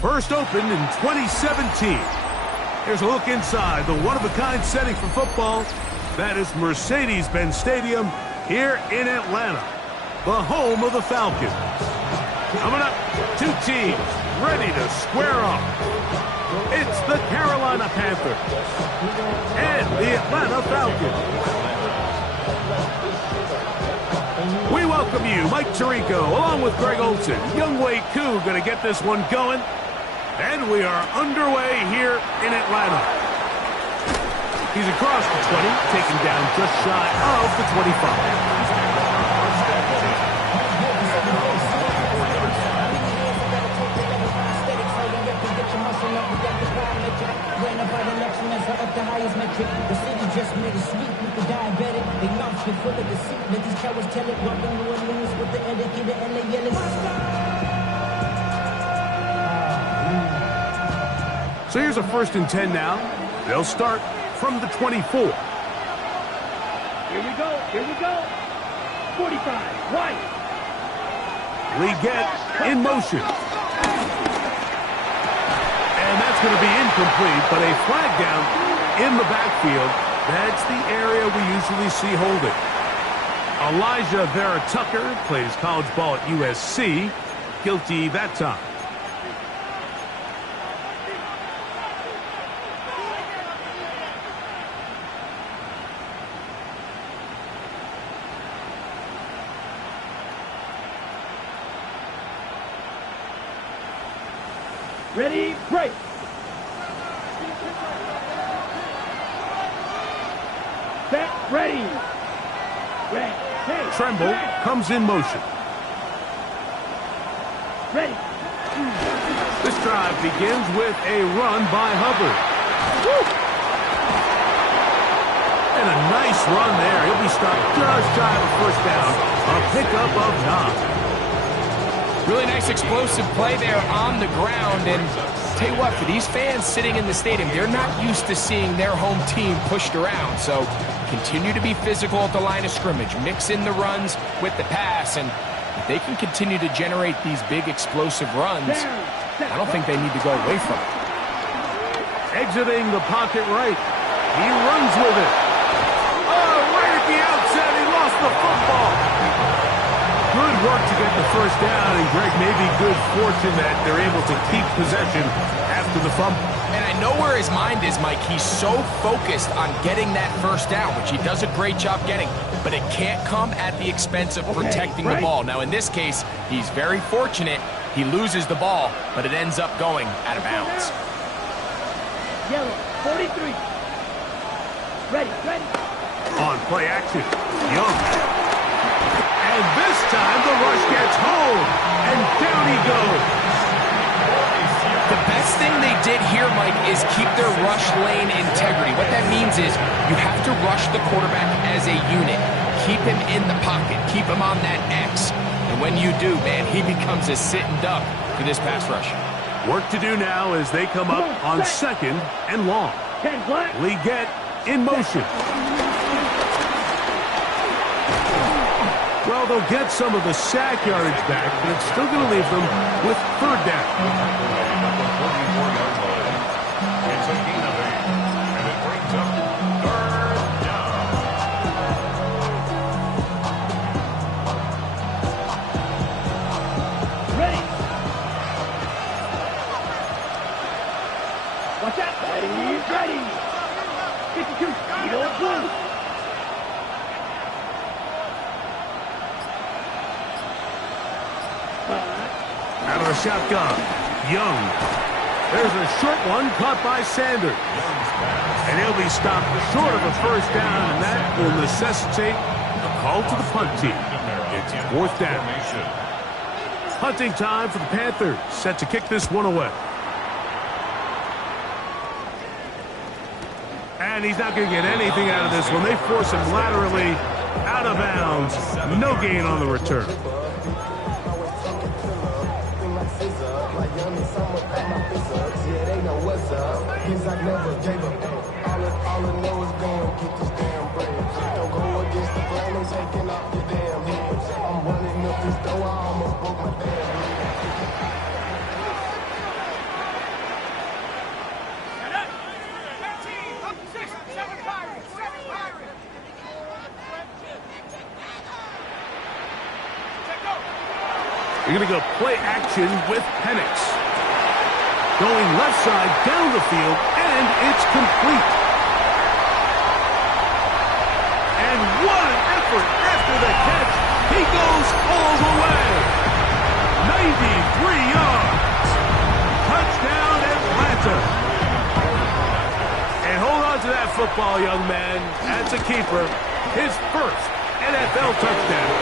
First opened in 2017. Here's a look inside the one-of-a-kind setting for football. That is Mercedes-Benz Stadium here in Atlanta, the home of the Falcons. Coming up, two teams ready to square off. It's the Carolina Panthers and the Atlanta Falcons. We welcome you, Mike Tirico, along with Greg Olson. Younghoe Koo going to get this one going. And we are underway here in Atlanta. He's across the 20, taken down just shy of the 25. The highest metric, the city just made a sweep with the diabetic. They mouths get full of deceit. Let these cowards tell it. Welcome to New Orleans with the educated and they yell it. So here's a 1st and 10 now. They'll start from the 24. Here we go. Here we go. 45. Right. Leggett in motion. And that's going to be incomplete, but a flag down in the backfield. That's the area we usually see holding. Elijah Vera Tucker plays college ball at USC. Guilty that time. Ready, break. Set, ready. Ready. Hey, Tremble ready. comes in motion. Ready. This drive begins with a run by Hubbard. Woo! And a nice run there. He'll be stopped just shy of a 1st down. A pickup of 9. Really nice explosive play there on the ground. And tell you what, for these fans sitting in the stadium, they're not used to seeing their home team pushed around. So continue to be physical at the line of scrimmage. Mix in the runs with the pass. And if they can continue to generate these big explosive runs, I don't think they need to go away from it. Exiting the pocket right. He runs with it. Oh, right at the outset, he lost the football. Good work to get the 1st down, and Greg, maybe good fortune that they're able to keep possession after the fumble. And I know where his mind is, Mike. He's so focused on getting that 1st down, which he does a great job getting, but it can't come at the expense of protecting the ball. Now, in this case, he's very fortunate. He loses the ball, but it ends up going out of bounds. Yellow, 43. Ready, ready. On play action, Young. And this time the rush gets home, and down he goes. The best thing they did here, Mike, is keep their rush lane integrity. What that means is you have to rush the quarterback as a unit. Keep him in the pocket. Keep him on that X. And when you do, man, he becomes a sitting duck for this pass rush. Work to do now as they come up on 2nd and long. Leggett in motion. Well, they'll get some of the sack yardage back, but it's still going to leave them with 3rd down. It's a gain of 8, and it brings up 3rd down. Ready. Watch out. Ready, ready. 52, Eagle Blue. Out of the shotgun, Young. There's a short one caught by Sanders. And he'll be stopped short of a 1st down, and that will necessitate a call to the punt team. It's 4th down. Punting time for the Panthers, set to kick this one away. And he's not going to get anything out of this one. They force him laterally out of bounds. No gain on the return. You're going to go play action with Penix. Going left side down the field, and it's complete. And what an effort after the catch. He goes all the way. 93 yards. Touchdown, Atlanta. And hold on to that football, young man. That's a keeper. His first NFL touchdown.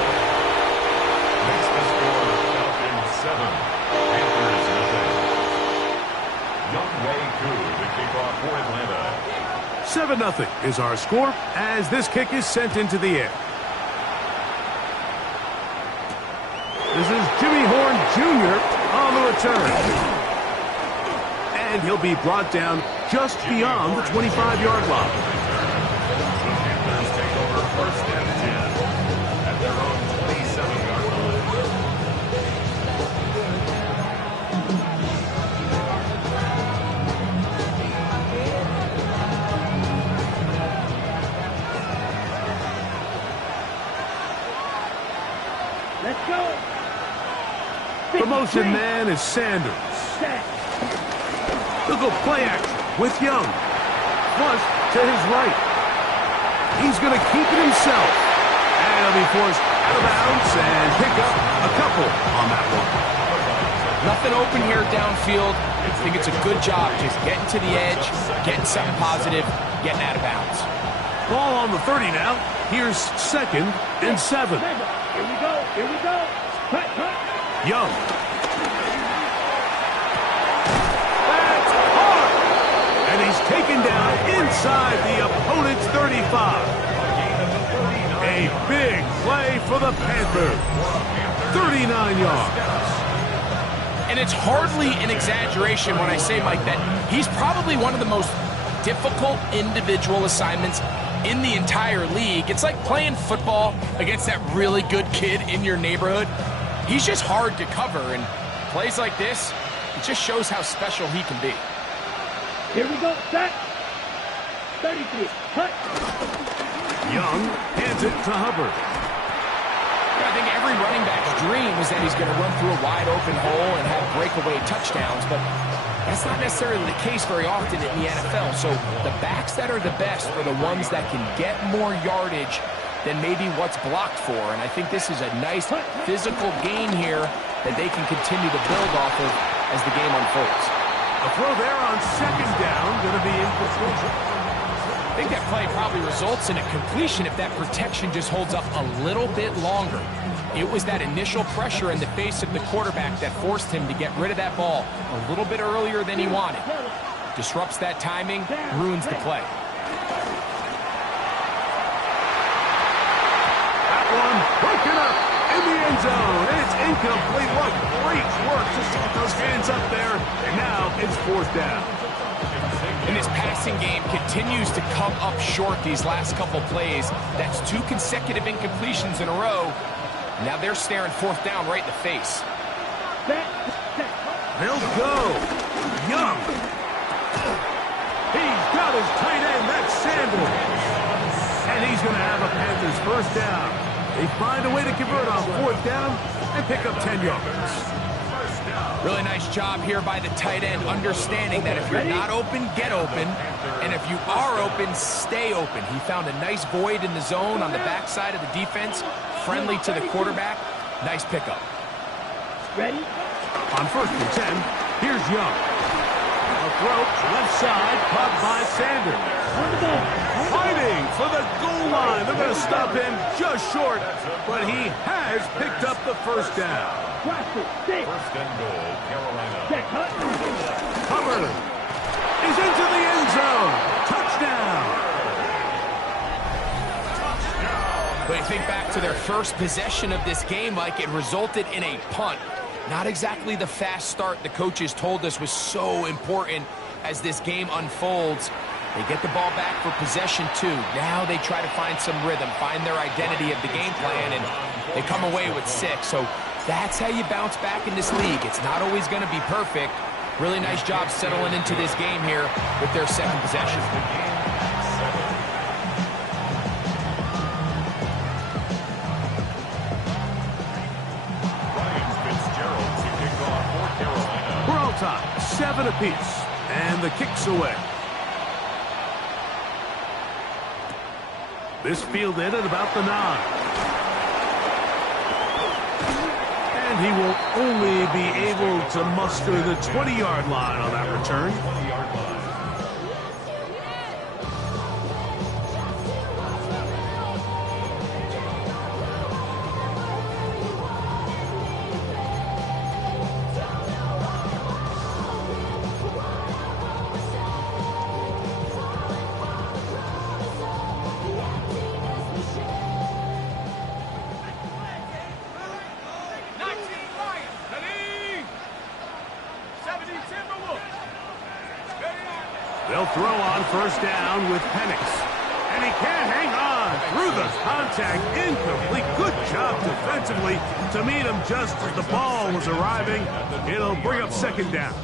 Makes the score Falcons 7, Panthers 0. Young Wei Koo to kick off for Atlanta. 7-0 is our score as this kick is sent into the air. This is Jimmy Horn Jr. on the return. And he'll be brought down just beyond the 25-yard line. The Panthers take over first and 10 at their own 27-yard line. Let's go. The motion man is Sanders. He'll go play action with Young. Flush to his right. He's going to keep it himself. And he'll be forced out of bounds and pick up a couple on that one. Nothing open here downfield. I think it's a good job just getting to the edge, getting something positive, getting out of bounds. Ball on the 30 now. Here's 2nd and 7. Here we go. Here we go. Cut, cut. Young. That's hard. And he's taken down inside the opponent's 35. A big play for the Panthers. 39 yards. And it's hardly an exaggeration when I say, Mike, that he's probably one of the most difficult individual assignments in the entire league. It's like playing football against that really good kid in your neighborhood. He's just hard to cover, and plays like this, it just shows how special he can be. Here we go. Set. 33. Cut. Young hands it to Hubbard. I think every running back's dream is that he's going to run through a wide open hole and have breakaway touchdowns, but that's not necessarily the case very often in the NFL. So the backs that are the best are the ones that can get more yardage than maybe what's blocked for. And I think this is a nice physical gain here that they can continue to build off of as the game unfolds. A throw there on 2nd down, going to be incomplete. I think that play probably results in a completion if that protection just holds up a little bit longer. It was that initial pressure in the face of the quarterback that forced him to get rid of that ball a little bit earlier than he wanted. Disrupts that timing, ruins the play. That one broken up in the end zone. And it's incomplete. What great work to set those hands up there. And now it's 4th down. And this passing game continues to come up short these last couple plays. That's 2 consecutive incompletions in a row. Now they're staring 4th down right in the face. They'll go. Young. He's got his tight end. That's Sanders. And he's going to have a Panthers 1st down. They find a way to convert on 4th down and pick up 10 yards. Really nice job here by the tight end, understanding that if you're not open, get open. And if you are open, stay open. He found a nice void in the zone on the backside of the defense, friendly to the quarterback. Nice pickup. Ready? On 1st and 10, here's Young. A throw left side, caught by Sanders. Fighting for the goal line. They're going to stop him just short, but he has picked up the 1st down. 1st and goal, Carolina. Hubbard is into the end zone. Touchdown. first possession of this game, Mike, it resulted in a punt. Not exactly the fast start the coaches told us was so important as this game unfolds. They get the ball back for possession 2. Now they try to find some rhythm, find their identity of the game plan, and they come away with 6. So that's how you bounce back in this league. It's not always going to be perfect. Really nice job settling into this game here with their second possession. We're all tied, 7 apiece, and the kick's away. This fielded at about the 9. And he will only be able to muster the 20-yard line on that return. They'll throw on first down with Penix. And he can't hang on through the contact. Incomplete. Good job defensively to meet him just as the ball was arriving. It'll bring up second down.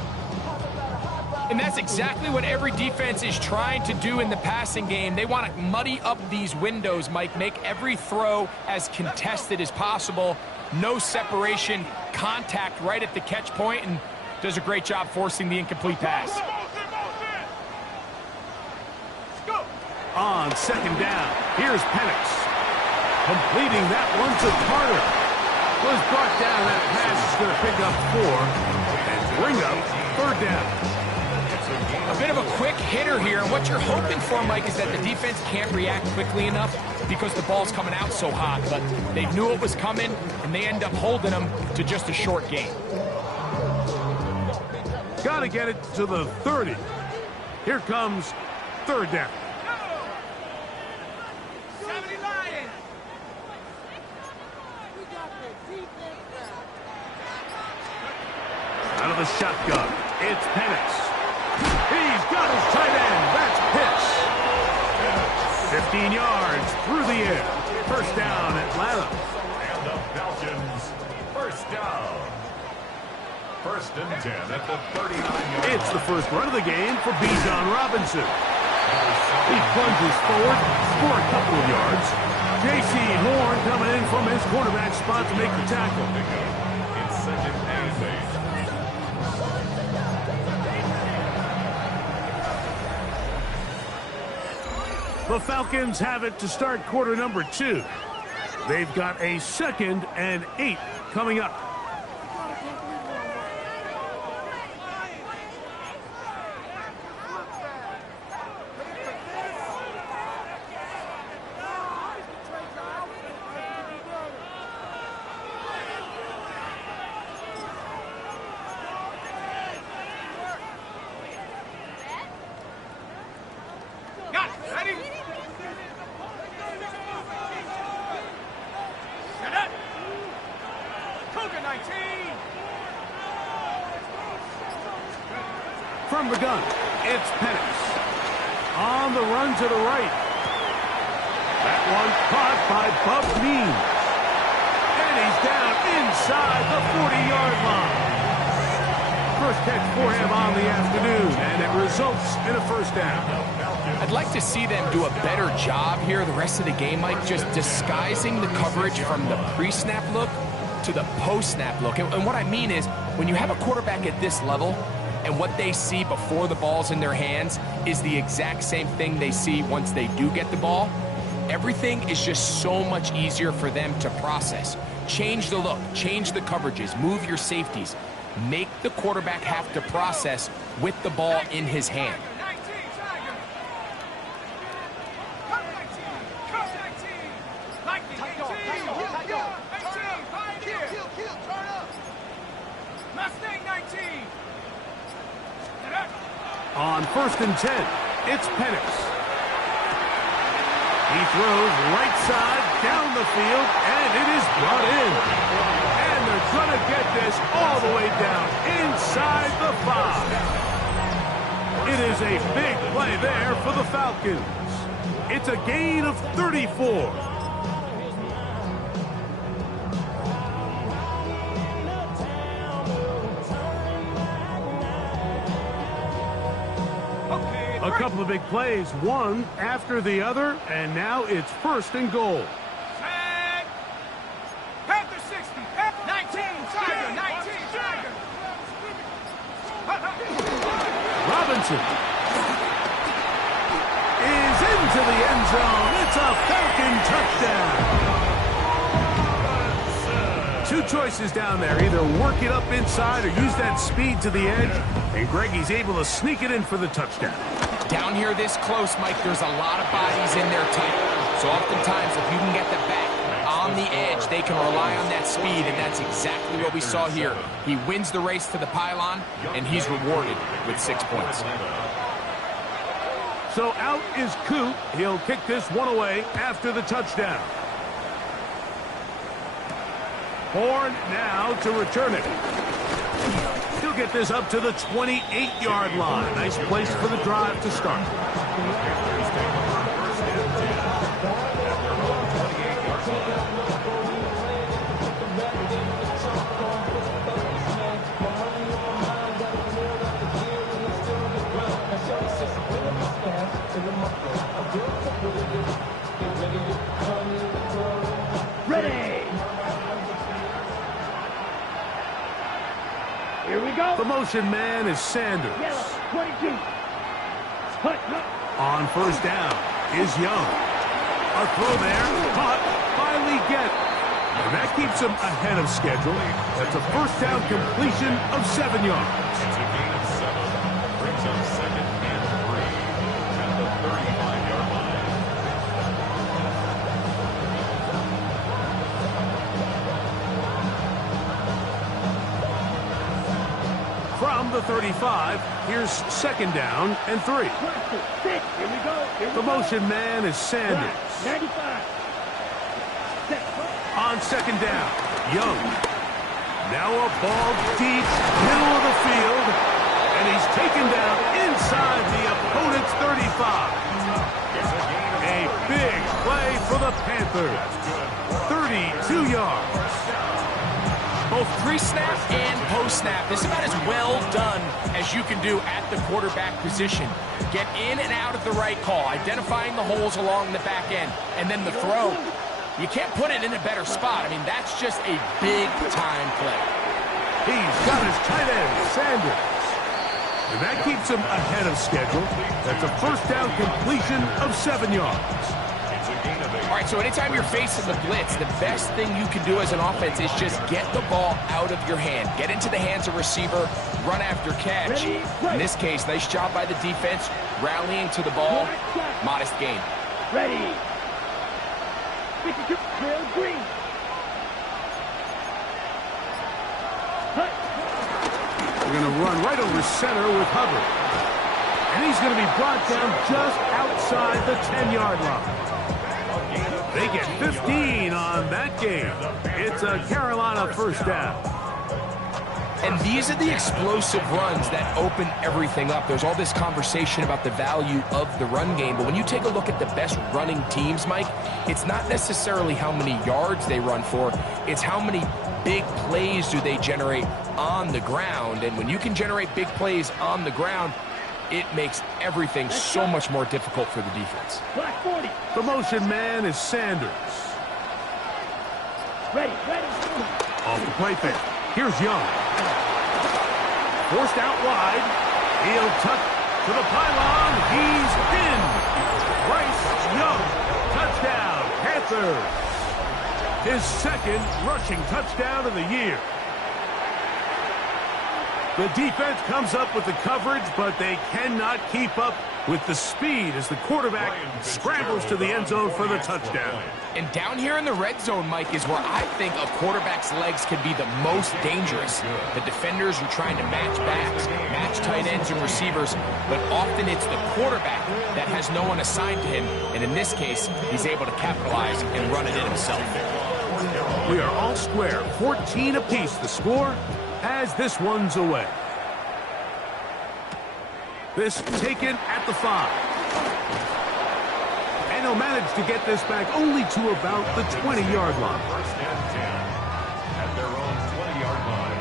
And that's exactly what every defense is trying to do in the passing game. They want to muddy up these windows, Mike, make every throw as contested as possible. No separation, contact right at the catch point, and does a great job forcing the incomplete pass. On second down, here's Penix. Completing that one to Carter. Was brought down. That pass is going to pick up 4 and bring up third down. A bit of a quick hitter here, and what you're hoping for, Mike, is that the defense can't react quickly enough because the ball's coming out so hot, but they knew it was coming, and they end up holding them to just a short gain. Got to get it to the 30. Here comes third down. Out of the shotgun, it's Penix. He's got his tight end. That's Pitts. 15 yards through the air. First down, Atlanta. And the Falcons, first down. First and 10 at the 39-yard line. It's the first run of the game for Bijan Robinson. He plunges forward for a couple of yards. J.C. Horn coming in from his quarterback spot to make the tackle. It's second and 8. The Falcons have it to start quarter number 2. They've got a 2nd and 8 coming up. From the gun, it's Penix. On the run to the right. That one caught by Bub Mean. And he's down inside the 40-yard line. First catch for him on the afternoon, and it results in a first down. I'd like to see them do a better job here the rest of the game, Mike, just disguising the coverage from the pre-snap look to the post-snap look. And what I mean is, when you have a quarterback at this level, and what they see before the ball's in their hands is the exact same thing they see once they do get the ball, everything is just so much easier for them to process. Change the look, change the coverages, move your safeties. Make the quarterback have to process with the ball in his hand. On first and 10, it's Penix. He throws right side down the field, and it is brought in. And they're going to get this all the way down inside the 5. It is a big play there for the Falcons. It's a gain of 34. A couple of big plays, one after the other, and now it's 1st and goal. Set. Panthers 60. 19. Tiger. 19. Tiger. Robinson is into the end zone. It's a Falcon touchdown. Two choices down there. Either work it up inside or use that speed to the edge. And Greggy's able to sneak it in for the touchdown. Down here this close, Mike, there's a lot of bodies in there tight. So oftentimes, if you can get the back on the edge, they can rely on that speed, and that's exactly what we saw here. He wins the race to the pylon, and he's rewarded with 6 points. So out is Coop. He'll kick this one away after the touchdown. Horn now to return it. He'll get this up to the 28-yard line. Nice place for the drive to start. Ready. Here we go. The motion man is Sanders. Yellow. 22. Hut. On 1st down is Young. A throw there, caught by Leggett. And that keeps him ahead of schedule. That's a 1st down completion of 7 yards. It's a gain of 7. Brings up 2nd and 3 at the 35-yard line. From the 35, here's 2nd down and 3. Here we go. The motion man is Sanders. 95. Set. On 2nd down, Young. Now a ball deep, middle of the field, and he's taken down inside the opponent's 35. A big play for the Panthers. 32 yards. Both pre-snap and post-snap. This is about as well done as you can do at the quarterback position. Get in and out of the right call, identifying the holes along the back end, and then the throw. You can't put it in a better spot. I mean, that's just a big-time play. He's got his tight end, Sanders. And that keeps him ahead of schedule. That's a 1st down completion of 7 yards. All right, so anytime you're facing the blitz, the best thing you can do as an offense is just get the ball out of your hand. Get into the hands of receiver, run after catch. In this case, nice job by the defense, rallying to the ball. Modest gain. Ready. 52. Trail green. They're going to run right over center with Hubbard. And he's going to be brought down just outside the 10-yard line. They get 15 on that game. It's a Carolina 1st down. And these are the explosive runs that open everything up. There's all this conversation about the value of the run game, but when you take a look at the best running teams, Mike, it's not necessarily how many yards they run for, it's how many big plays do they generate on the ground. And when you can generate big plays on the ground, it makes everything so much more difficult for the defense. Black 40. The motion man is Sanders. Ready. Off the play fake. Here's Young. Forced out wide. He'll tuck to the pylon. He's in. Bryce Young. Touchdown, Panthers. His 2nd rushing touchdown of the year. The defense comes up with the coverage, but they cannot keep up with the speed as the quarterback scrambles to the end zone for the touchdown. And down here in the red zone, Mike, is where I think a quarterback's legs can be the most dangerous. The defenders are trying to match backs, match tight ends and receivers, but often it's the quarterback that has no one assigned to him, and in this case, he's able to capitalize and run it in himself. We are all square, 14 apiece the score as this one's away. This taken at the 5. And he'll manage to get this back only to about the 20-yard line. First and 10 at their own 20-yard line.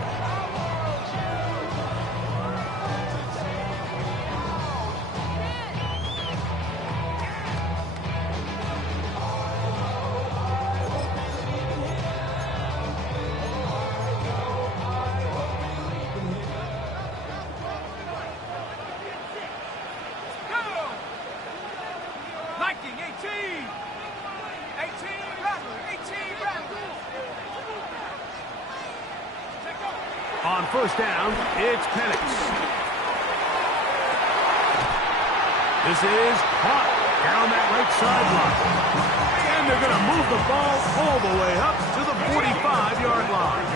On first down, it's Penix. This is caught down that right sideline. And they're going to move the ball all the way up to the 45-yard line.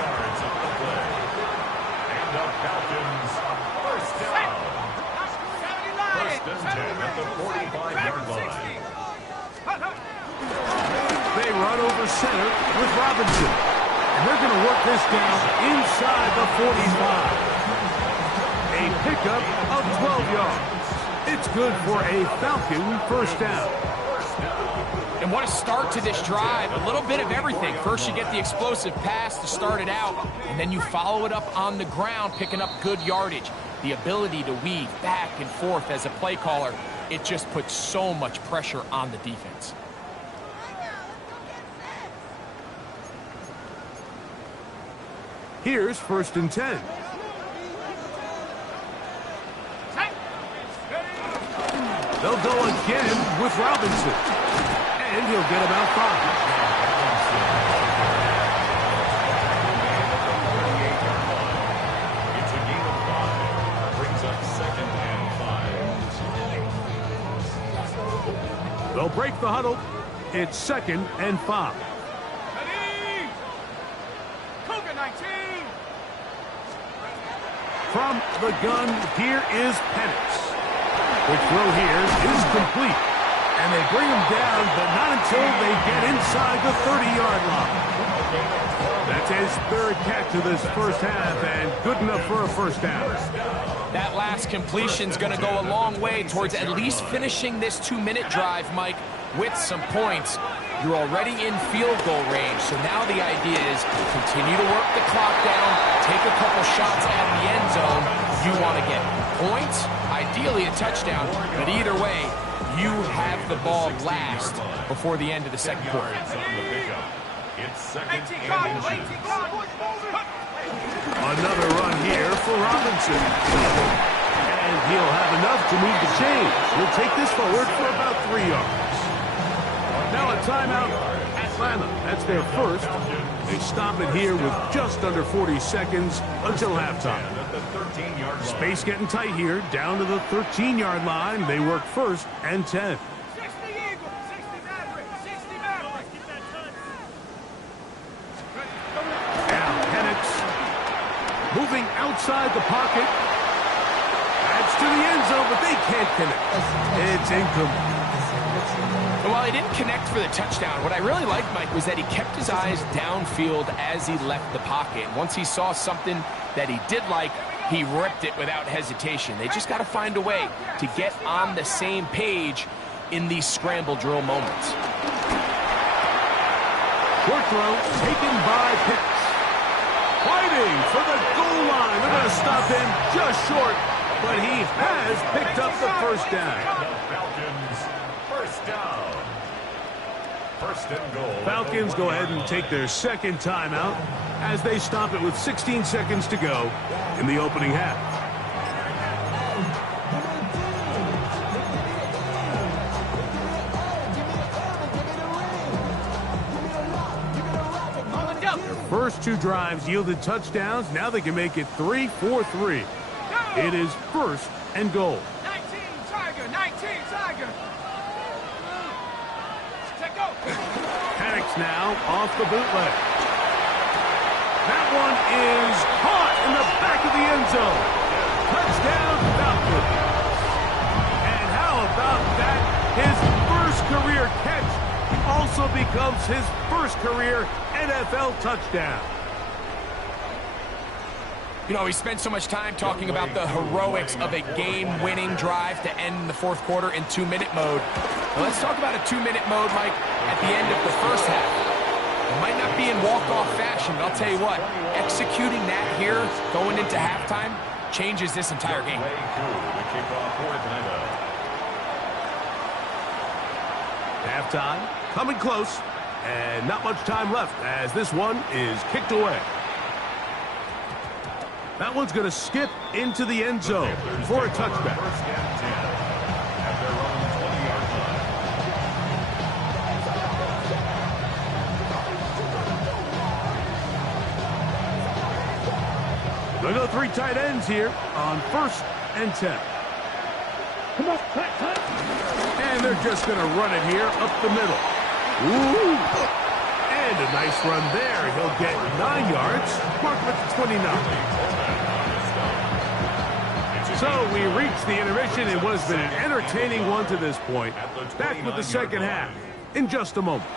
And the Falcons, first down. First and 10 at the 45-yard line. They run over center with Robinson. And they're going to work this down inside the 45. A pickup of 12 yards. It's good for a Falcon first down. And what a start to this drive. A little bit of everything. First, you get the explosive pass to start it out, and then you follow it up on the ground, picking up good yardage. The ability to weave back and forth as a play caller, it just puts so much pressure on the defense. Here's first and 10. They'll go again with Robinson. And he'll get about 5. It's a gain of 5. Brings up second and 5. They'll break the huddle. It's second and 5. From the gun, here is Penix. The throw here is complete. And they bring him down, but not until they get inside the 30-yard line. That's his third catch of this first half, and good enough for a first down. That last completion's going to go a long way towards at least finishing this 2-minute drive, Mike, with some points. You're already in field goal range, so now the idea is continue to work the clock down, take a couple shots at the end zone. You want to get points, ideally a touchdown, but either way, you have the ball last before the end of the second quarter. It's second and 10. Another run here for Robinson. And he'll have enough to move the chains. He'll take this forward for about 3 yards. Now a timeout, Atlanta. That's their first. They stop it here with just under 40 seconds until halftime. Space getting tight here, down to the 13-yard line. They work first and 10. Now Penix moving outside the pocket. That's to the end zone, but they can't connect. It's incomplete. While he didn't connect for the touchdown, what I really liked, Mike, was that he kept his eyes downfield as he left the pocket. Once he saw something that he did like, he ripped it without hesitation. They just got to find a way to get on the same page in these scramble drill moments. Short throw taken by Pitts. Fighting for the goal line. They're going to stop him just short, but he has picked up the first down. Falcons, first down. First and goal. Falcons go ahead and take their second timeout as they stop it with 16 seconds to go in the opening half. Their first 2 drives yielded touchdowns. Now they can make it 3-4-3. It is first and goal. 19, Tiger, 19. now off the bootleg. That one is caught in the back of the end zone. Touchdown, Falcons. And how about that? His first career catch also becomes his first career NFL touchdown. You know, we spent so much time talking about the heroics of a game-winning drive to end the fourth quarter in 2-minute mode. Now let's talk about a 2-minute mode, Mike, at the end of the first half. It might not be in walk-off fashion, but I'll tell you what, executing that here, going into halftime, changes this entire game. Halftime, coming close, and not much time left as this one is kicked away. That one's going to skip into the end zone for a touchback. They'll go 3 tight ends here on 1st and 10. Come on, cut. And they're just going to run it here up the middle. Ooh. And a nice run there. He'll get 9 yards. Mark him at the 29. So we reached the intermission in what has been an entertaining one to this point. Back with the second half in just a moment.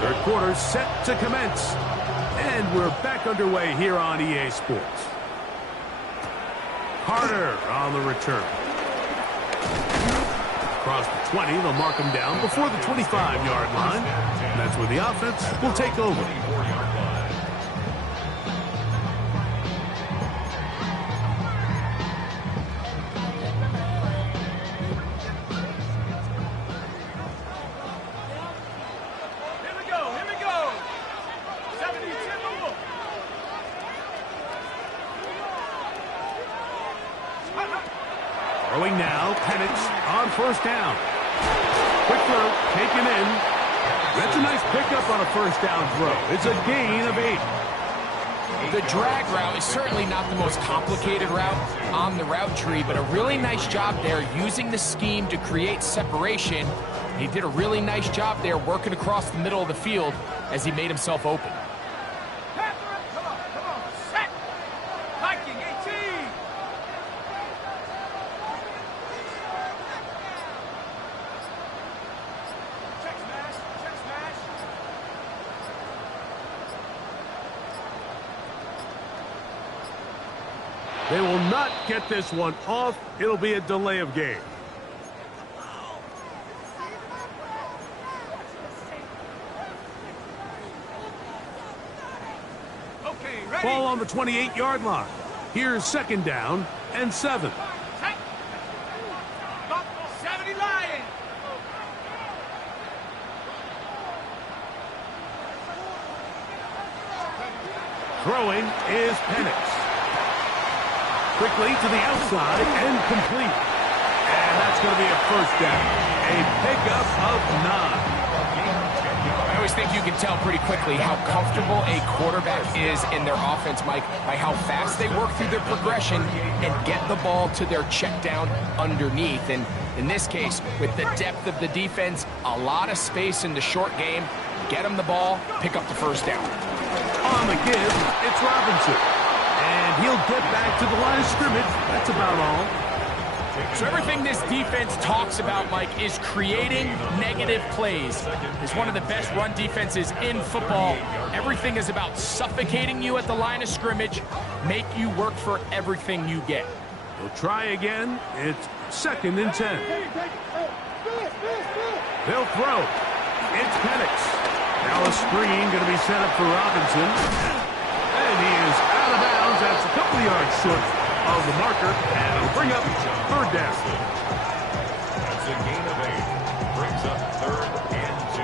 Third quarter set to commence. And we're back underway here on EA Sports. Carter on the return. Across the 20, they'll mark him down before the 25-yard line. And that's where the offense will take over. Here we go. 72. Throwing now, Penix on 1st down. Quick throw, taken in. That's a nice pickup on a 1st down throw. It's a gain of 8. The drag route is certainly not the most complicated route on the route tree, but a really nice job there using the scheme to create separation. He did a really nice job there working across the middle of the field as he made himself open. Come on. Set. Viking 18. Check smash. They will not get this one off. It'll be a delay of game. Okay, ready? Ball on the 28-yard line. Here's 2nd down and 7. Check. 70 Lions. Throwing is Penix. Quickly to the outside and complete. And that's going to be a 1st down. A pickup of 9. I always think you can tell pretty quickly how comfortable a quarterback is in their offense, Mike, by how fast they work through their progression and get the ball to their check down underneath. And in this case, with the depth of the defense, a lot of space in the short game, get them the ball, pick up the 1st down. On the give, it's Robinson. And he'll get back to the line of scrimmage. That's about all. So everything this defense talks about, Mike, is creating negative plays. It's one of the best run defenses in football. Everything is about suffocating you at the line of scrimmage, make you work for everything you get. They'll try again. It's 2nd and 10. They'll throw. It's Penix. Now a screen going to be set up for Robinson. And he is out of bounds. That's a couple of yards short of the marker. And it'll bring up 3rd down. That's a gain of 8. Brings up 3rd and 2.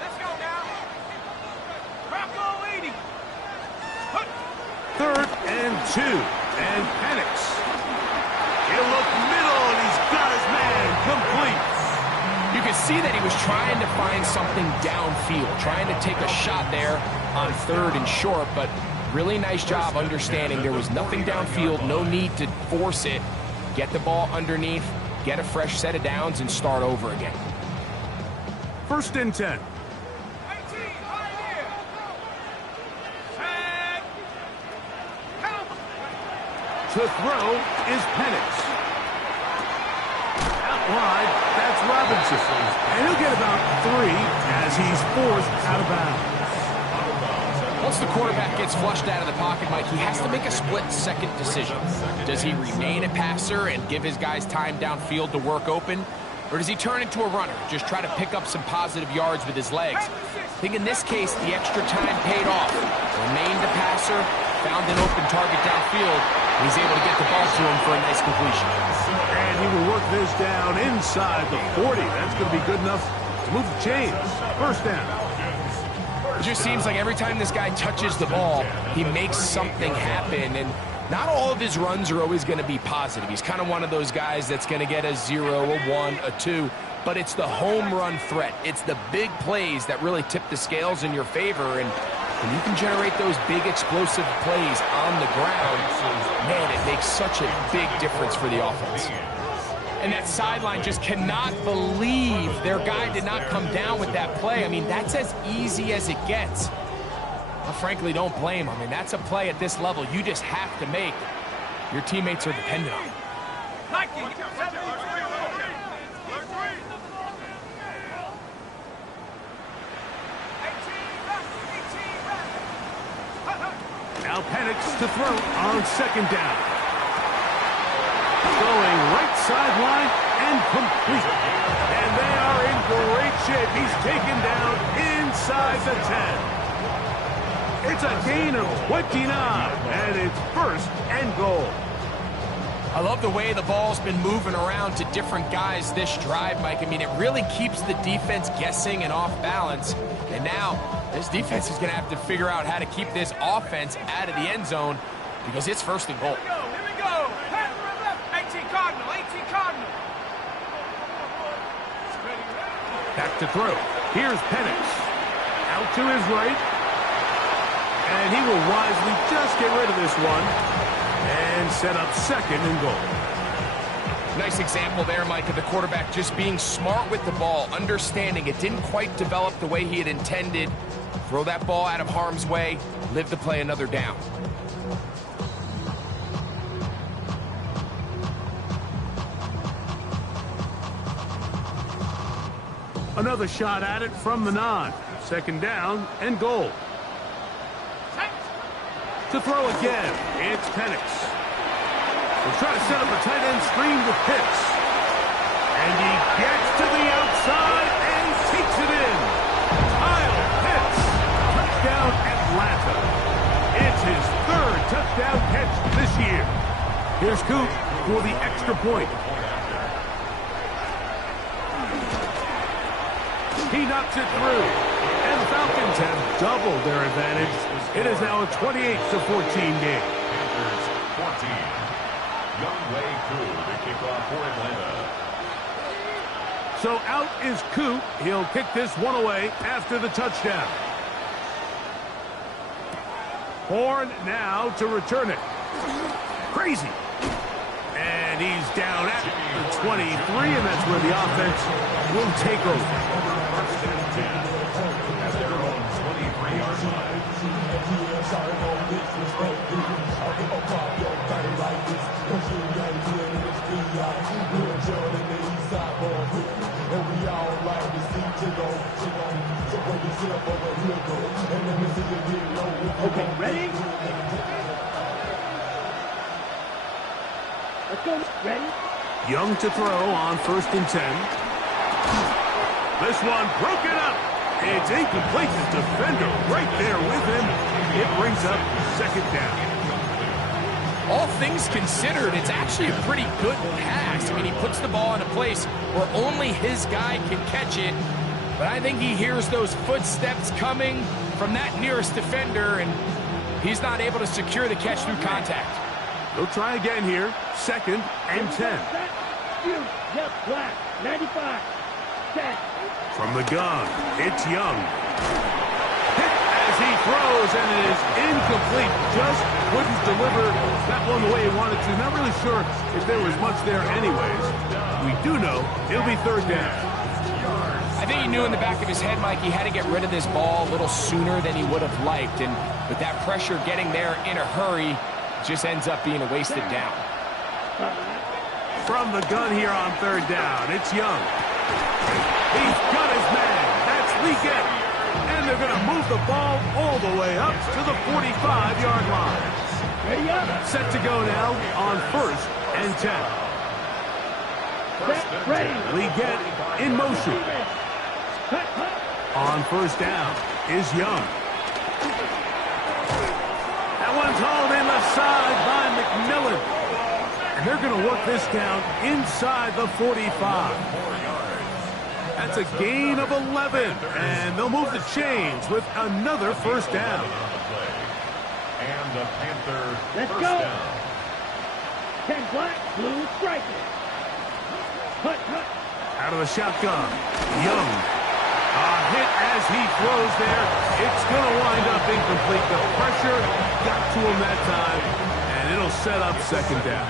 Let's go now. Bravo 80. 3rd and 2. And Penix He'll look middle, and he's got his man complete. You can see that he was trying to find something downfield, trying to take a shot there on 3rd and short, but really nice job understanding there was nothing downfield, no need to force it. Get the ball underneath, get a fresh set of downs, and start over again. 1st and 10. To throw is Penix. Out wide, that's Robinson. And he'll get about 3 as he's forced out of bounds. Once the quarterback gets flushed out of the pocket, Mike, he has to make a split-second decision. Does he remain a passer and give his guys time downfield to work open? Or does he turn into a runner, just try to pick up some positive yards with his legs? I think in this case, the extra time paid off. Remained a passer, found an open target downfield, and he's able to get the ball to him for a nice completion. And he will work this down inside the 40. That's going to be good enough to move the chains. 1st down. It just seems like every time this guy touches the ball, he makes something happen, and not all of his runs are always going to be positive. He's kind of one of those guys that's going to get a 0, a 1, a 2, but it's the home run threat. It's the big plays that really tip the scales in your favor, and when you can generate those big explosive plays on the ground, man, it makes such a big difference for the offense. And that sideline just cannot believe their guy did not come down with that play. I mean, that's as easy as it gets. I frankly don't blame him. I mean, that's a play at this level you just have to make. Your teammates are dependent on it. Now Penix to throw on 2nd down. Going right sideline and complete. And they are in great shape. He's taken down inside the 10. It's a gain of 29, and it's 1st and goal. I love the way the ball's been moving around to different guys this drive, Mike. I mean, it really keeps the defense guessing and off balance. And now this defense is going to have to figure out how to keep this offense out of the end zone because it's 1st and goal. Here we go. 18 Cardinal, 18 Cardinal. Back to throw. Here's Penix. Out to his right. And he will wisely just get rid of this one and set up 2nd and goal. Nice example there, Mike, of the quarterback just being smart with the ball, understanding it didn't quite develop the way he had intended. Throw that ball out of harm's way, live to play another down. Another shot at it from the 9. 2nd down and goal. To throw again, it's Penix. He'll try to set up a tight end screen with Pitts. And he gets to the outside and takes it in. Kyle Pitts. Touchdown Atlanta. It's his 3rd touchdown catch this year. Here's Coop for the extra point. He knocks it through. And the Falcons have doubled their advantage. It is now a 28-14 game. Panthers 14. Young Wei Koo to kick off for Atlanta. So out is Coop. He'll kick this one away after the touchdown. Horn now to return it. Crazy. And he's down at the 23, and that's where the offense will take over. 1st and 10 at their own 23-yard line. Okay, ready? Let's go. Ready? Young to throw on 1st and 10. This one broken up. It's incomplete. The defender right there with him. It brings up 2nd down. All things considered, it's actually a pretty good pass. I mean, he puts the ball in a place where only his guy can catch it. But I think he hears those footsteps coming from that nearest defender, and he's not able to secure the catch through contact. They'll try again here. 2nd and 10. Yep, black. 95. Set. From the gun, it's Young. Hit as he throws, and it is incomplete. Just couldn't deliver that one the way he wanted to. Not really sure if there was much there anyways. We do know it'll be 3rd down. I think he knew in the back of his head, Mike, he had to get rid of this ball a little sooner than he would have liked. And with that pressure getting there in a hurry, it just ends up being a wasted down. From the gun here on 3rd down, it's Young. He's got his man. That's Liggett. And they're going to move the ball all the way up to the 45-yard line. Ready up. Set to go now on 1st and 10. Ready. Liggett in motion. Cut. On 1st down is Young. That one's hauled in left side by McMillan. And they're going to work this down inside the 45. That's a gain of 11. And they'll move the chains with another 1st down. And the Panthers Let's first go. down. 10 black, blue striker. Cut. Out of the shotgun, Young. A hit as he throws there. It's going to wind up incomplete. The pressure got to him that time, and it'll set up 2nd down.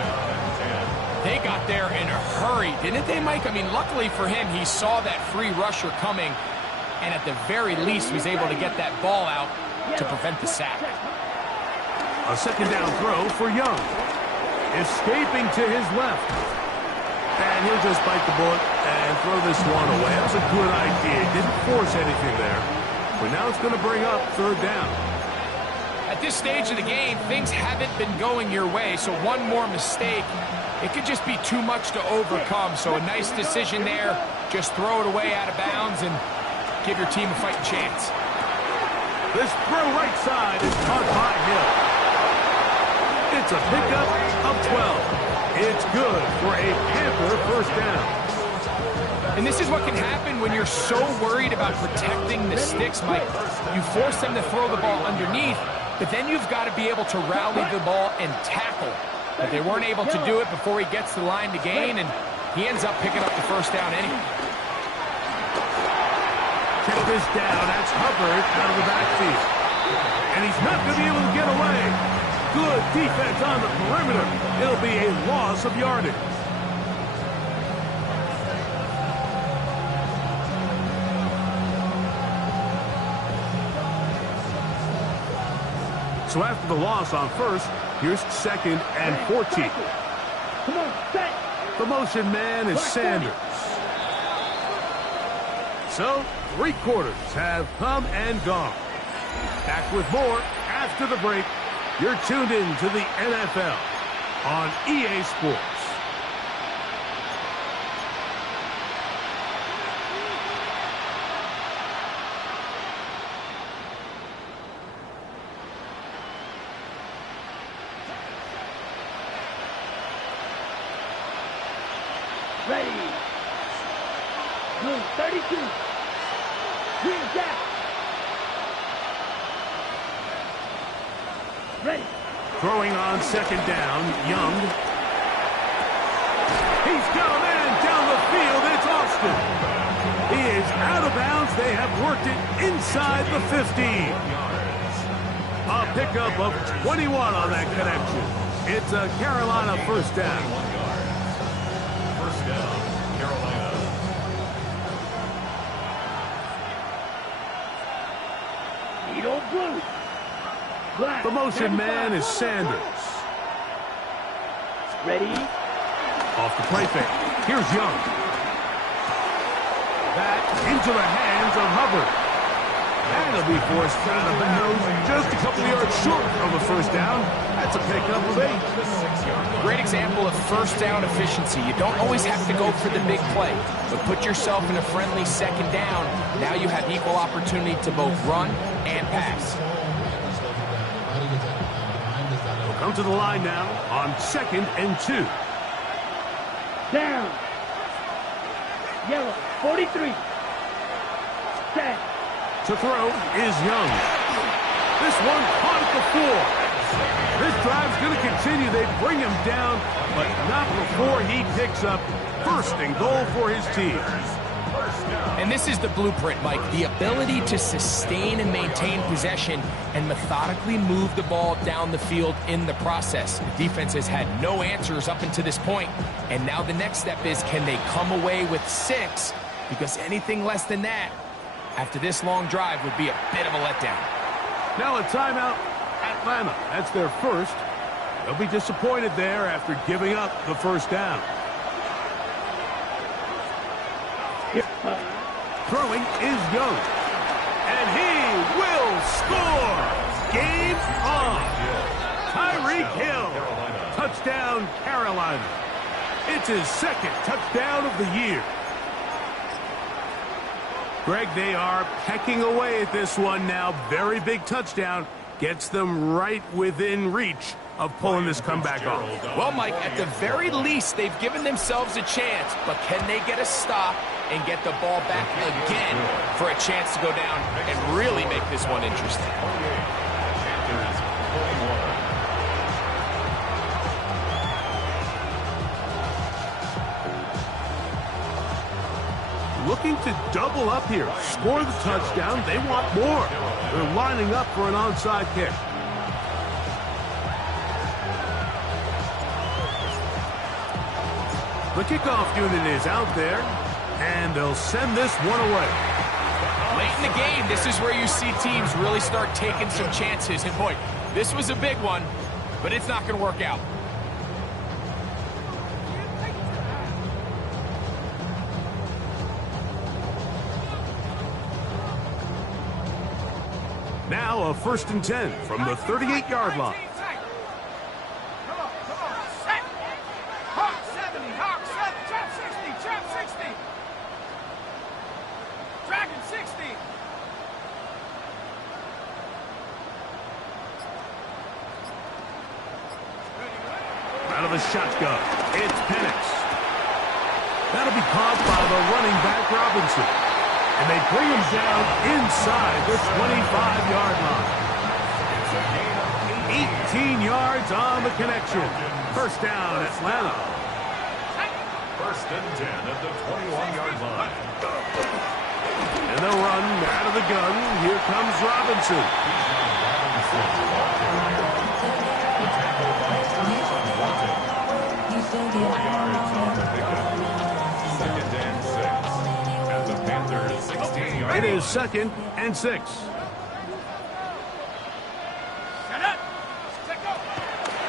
They got there in a hurry, didn't they, Mike? I mean, luckily for him, he saw that free rusher coming, and at the very least was able to get that ball out to prevent the sack. A 2nd down throw for Young. Escaping to his left. And he'll just bite the bullet and throw this one away. That was a good idea. Didn't force anything there. But now it's going to bring up 3rd down. At this stage of the game, things haven't been going your way, so one more mistake, it could just be too much to overcome. So a nice decision there. Just throw it away out of bounds and give your team a fighting chance. This throw right side is caught by Hill. It's a pickup of 12. It's good for a Panther 1st down. And this is what can happen when you're so worried about protecting the sticks, Mike. You force them to throw the ball underneath, but then you've got to be able to rally the ball and tackle. But they weren't able to do it before he gets the line to gain, and he ends up picking up the 1st down anyway. Check this down. That's Hubbard out of the backfield. And he's not going to be able to get away. Good defense on the perimeter. It'll be a loss of yardage. So after the loss on 1st, here's 2nd and 14. Come on, set. The motion man is Sanders. So 3 quarters have come and gone. Back with more after the break. You're tuned in to the NFL on EA Sports. Ready. Blue 32. Green jack. Ready. Throwing on 2nd down, Young. He's got a man down the field. It's Austin. He is out of bounds. They have worked it inside the 15. A pickup of 21 on that connection. It's a Carolina 1st down. 1st down, Carolina. Need old blue. Black. The motion man is 75. Sanders. Ready. Off the play fake. Here's Young. Back into the hands of Hubbard. And he'll be forced out of bounds just a couple of yards short of a 1st down. That's a pickup of 8. Great example of 1st down efficiency. You don't always have to go for the big play, but put yourself in a friendly 2nd down. Now you have equal opportunity to both run and pass. We'll come to the line now on 2nd and 2. Down. Yellow 43. Set. To throw is Young. This one caught at the 4. This drive's going to continue. They bring him down, but not before he picks up first and goal for his team. And this is the blueprint, Mike. The ability to sustain and maintain possession and methodically move the ball down the field in the process. The defense has had no answers up until this point, and now the next step is, can they come away with 6? Because anything less than that, after this long drive, would be a bit of a letdown. Now a timeout, Atlanta. That's their first. They'll be disappointed there after giving up the first down. Throwing is Young. And he will score! Game on! Tyreek Hill. Touchdown, Carolina. It's his second touchdown of the year. Greg, they are pecking away at this one now. Very big touchdown. Gets them right within reach of pulling this comeback off. Well, Mike, at the very least, they've given themselves a chance, but can they get a stop and get the ball back again for a chance to go down and really make this one interesting? Looking to double up here. Score the touchdown. They want more. They're lining up for an onside kick. The kickoff unit is out there, and they'll send this one away. Late in the game, this is where you see teams really start taking some chances. And boy, this was a big one, but it's not going to work out. Now a 1st and 10 from the 38-yard line. Out of the shotgun, it's Penix. That'll be caught by the running back Robinson. And they bring him down inside the 25-yard line. 18 yards on the connection. First down, Atlanta. 1st and 10 at the 21-yard line. And they'll run out of the gun. Here comes Robinson. It is 2nd and 6.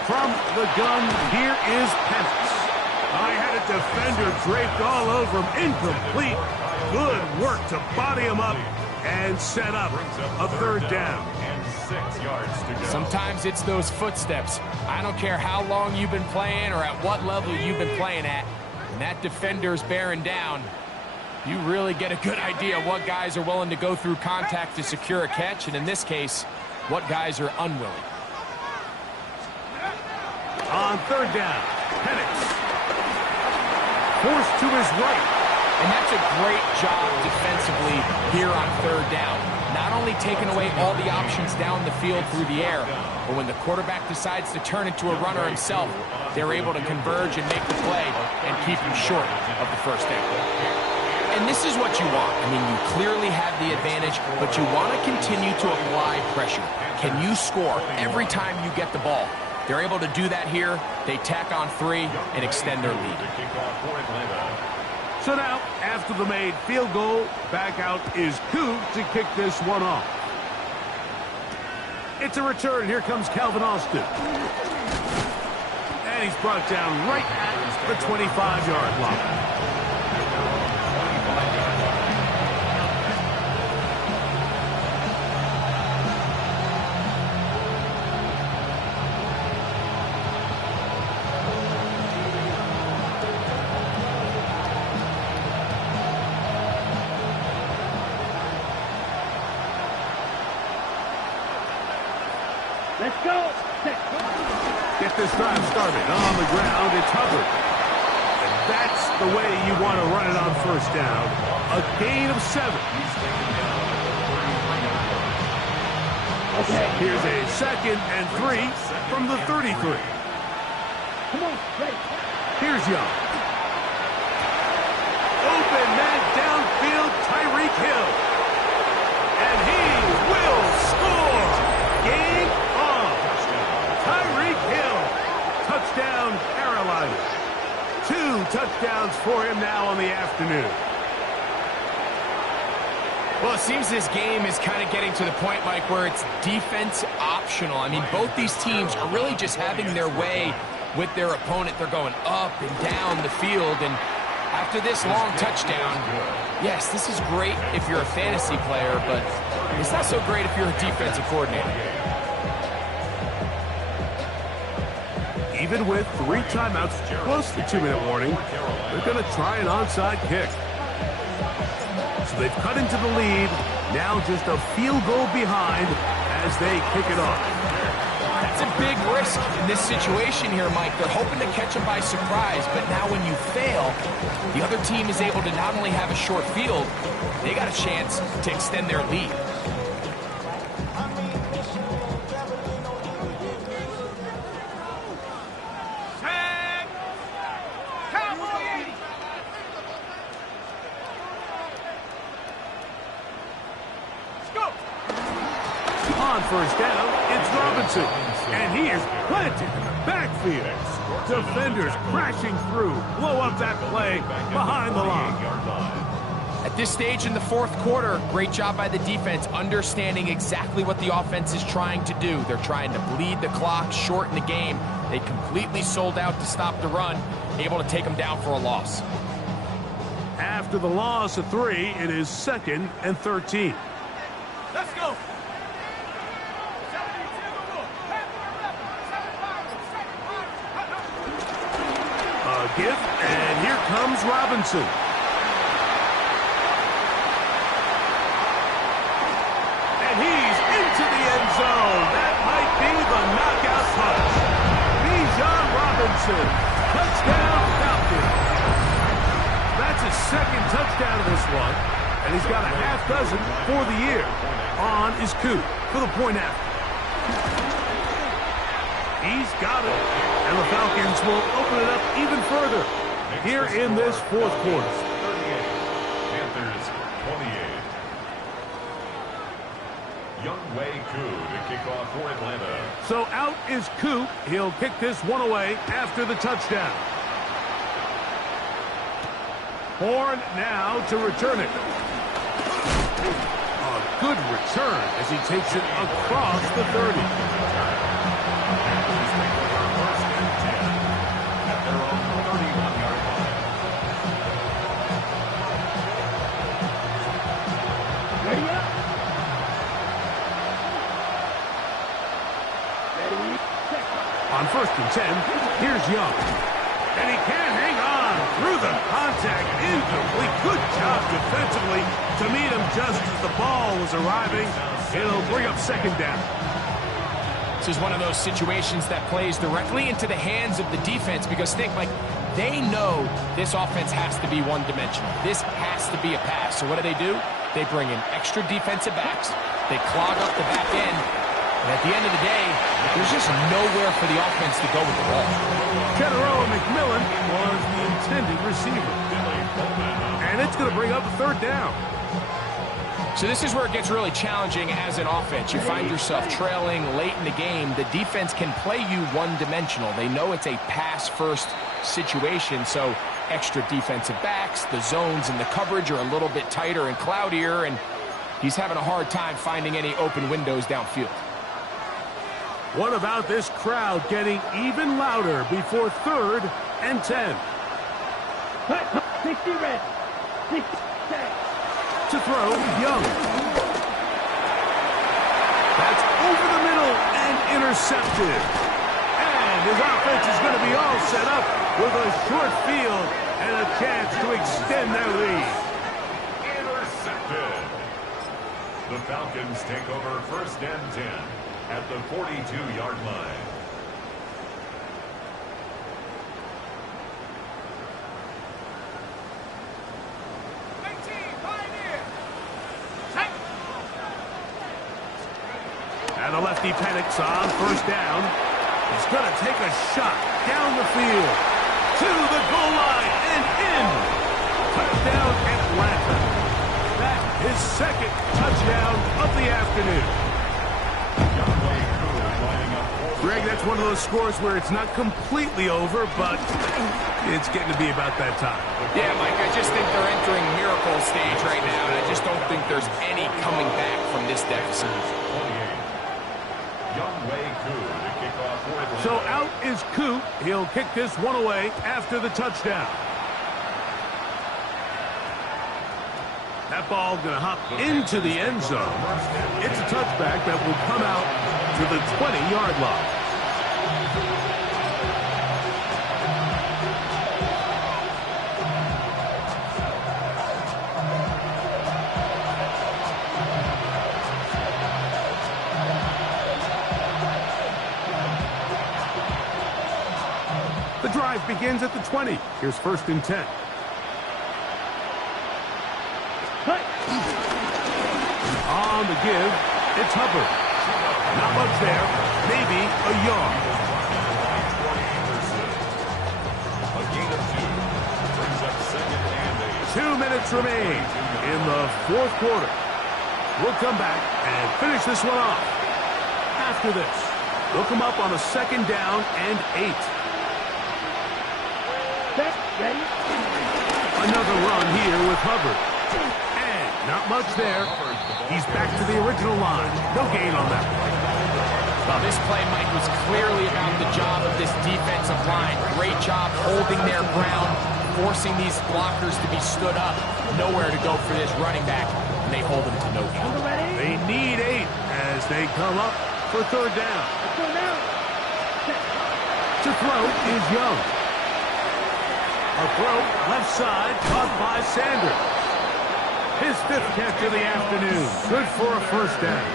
From the gun, here is Penix. I had a defender draped all over him. Incomplete. Good work to body him up and set up a 3rd down. Sometimes it's those footsteps. I don't care how long you've been playing or at what level you've been playing at. When that defender's bearing down, you really get a good idea what guys are willing to go through contact to secure a catch, and in this case, what guys are unwilling. On 3rd down, Penix. Forced to his right. And that's a great job defensively here on 3rd down. Not only taking away all the options down the field through the air, but when the quarterback decides to turn into a runner himself, they're able to converge and make the play and keep him short of the 1st down. And this is what you want. I mean, you clearly have the advantage, but you want to continue to apply pressure. Can you score every time you get the ball? They're able to do that here. They tack on 3 and extend their lead. So now, after the made field goal, back out is Coop to kick this one off. It's a return. Here comes Calvin Austin. And he's brought down right at the 25-yard line. Let's go. Get this drive started on the ground. It's Hubbard. And that's the way you want to run it on 1st down. A gain of 7. Here's a 2nd and 3 from the 33. Come on, ready. Here's Young. Open man downfield, Tyreek Hill. And he will score. Game on. Tyreek Hill. Touchdown, Carolina. 2 touchdowns for him now on the afternoon. Well, it seems this game is kind of getting to the point, Mike, where it's defense optional. I mean, both these teams are really just having their way with their opponent. They're going up and down the field, and after this long touchdown, yes, this is great if you're a fantasy player, but it's not so great if you're a defensive coordinator. Even with 3 timeouts plus the 2-minute warning, they're going to try an onside kick. So they've cut into the lead, now just a field goal behind as they kick it off. That's a big risk in this situation here, Mike. They're hoping to catch them by surprise, but now when you fail, the other team is able to not only have a short field, they got a chance to extend their lead. On first down, it's Robinson, and he is planted in the backfield. Defenders crashing through, blow up that play behind the line. At this stage in the 4th quarter, great job by the defense, understanding exactly what the offense is trying to do. They're trying to bleed the clock, shorten the game. They completely sold out to stop the run, able to take them down for a loss. After the loss of 3, it is 2nd and 13. Let's go. Give, and here comes Robinson. And he's into the end zone. That might be the knockout punch. Bijan Robinson, touchdown Falcons. That's his 2nd touchdown of this one, and he's got a half dozen for the year. On is Coop for the point after. He's got it, and the Falcons will open it up even further here in this 4th quarter. 38, Panthers 28. Young Wei Koo to kick off for Atlanta. So out is Coop. He'll kick this one away after the touchdown. Horn now to return it. A good return as he takes it across the 30. On 1st and 10, here's Young. And he can't hang on through the contact. Incomplete. Good job defensively to meet him just as the ball was arriving. It'll bring up 2nd down. This is one of those situations that plays directly into the hands of the defense because, think, like, they know this offense has to be one-dimensional. This has to be a pass. So what do? They bring in extra defensive backs. They clog up the back end. And at the end of the day, there's just nowhere for the offense to go with the ball. Kenneroa McMillan was the intended receiver. And it's going to bring up a 3rd down. So this is where it gets really challenging as an offense. You find yourself trailing late in the game. The defense can play you one-dimensional. They know it's a pass-first situation, so extra defensive backs, the zones and the coverage are a little bit tighter and cloudier, and he's having a hard time finding any open windows downfield. What about this crowd getting even louder before 3rd and 10? 60 red. 60 To throw, Young. That's over the middle and intercepted. And his offense is going to be all set up with a short field and a chance to extend their lead. Intercepted. The Falcons take over 1st and 10 at the 42-yard line. That'll safety panics on first down. He's going to take a shot down the field to the goal line and in. Touchdown, Atlanta. That's his second touchdown of the afternoon. Greg, that's one of those scores where it's not completely over, but it's getting to be about that time. Yeah, Mike, I just think they're entering miracle stage right now, and I just don't think there's any coming back from this deficit. So out is Coop. He'll kick this one away after the touchdown. That ball going to hop into the end zone. It's a touchback that will come out to the 20-yard line. The drive begins at the 20. Here's 1st and 10. On the give, it's Hubbard. Not much there. Maybe a yard. A gain of 2. Brings up 2nd and 8. 2 minutes remain in the 4th quarter. We'll come back and finish this one off. After this, they'll come up on a 2nd down and 8. Ready? Another run here with Hubbard. And not much there. He's back to the original line. No gain on that. Well, this play, Mike, was clearly about the job of this defensive line. Great job holding their ground, forcing these blockers to be stood up. Nowhere to go for this running back, and they hold him to no gain. They need 8 as they come up for 3rd down. To throw is Young. A throw left side caught by Sanders. His 5th catch of the afternoon. Good for a 1st down.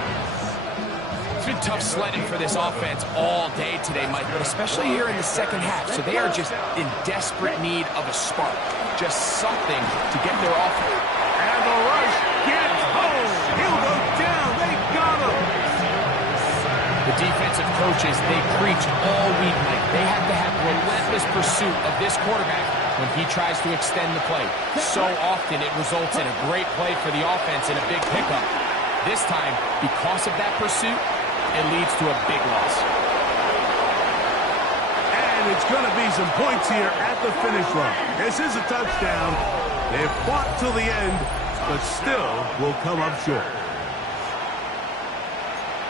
It's been tough sledding for this offense all day today, Mike, but especially here in the 2nd half. So they are just in desperate need of a spark. Just something to get their offense. And the rush gets home. He'll go down. They got him. The defensive coaches, they preach all week, Mike. They have to have relentless pursuit of this quarterback when he tries to extend the play. So often it results in a great play for the offense and a big pickup. This time, because of that pursuit, it leads to a big loss. And it's going to be some points here at the finish line. This is a touchdown. They've fought till the end, but still will come up short.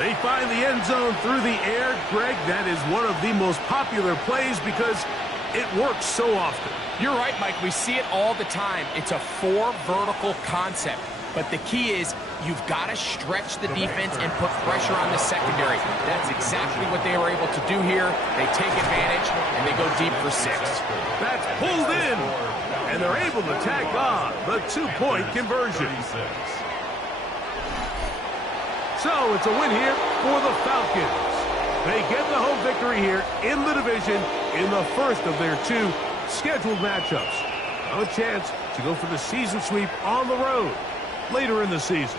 They find the end zone through the air. Greg, that is one of the most popular plays because it works so often. You're right, Mike. We see it all the time. It's a 4 vertical concept. But the key is you've got to stretch the defense and put pressure on the secondary. That's exactly what they were able to do here. They take advantage, and they go deep for 6. That's pulled in, and they're able to tack on the 2-point conversion. So it's a win here for the Falcons. They get the home victory here in the division in the first of their 2 scheduled matchups. Now a chance to go for the season sweep on the road later in the season.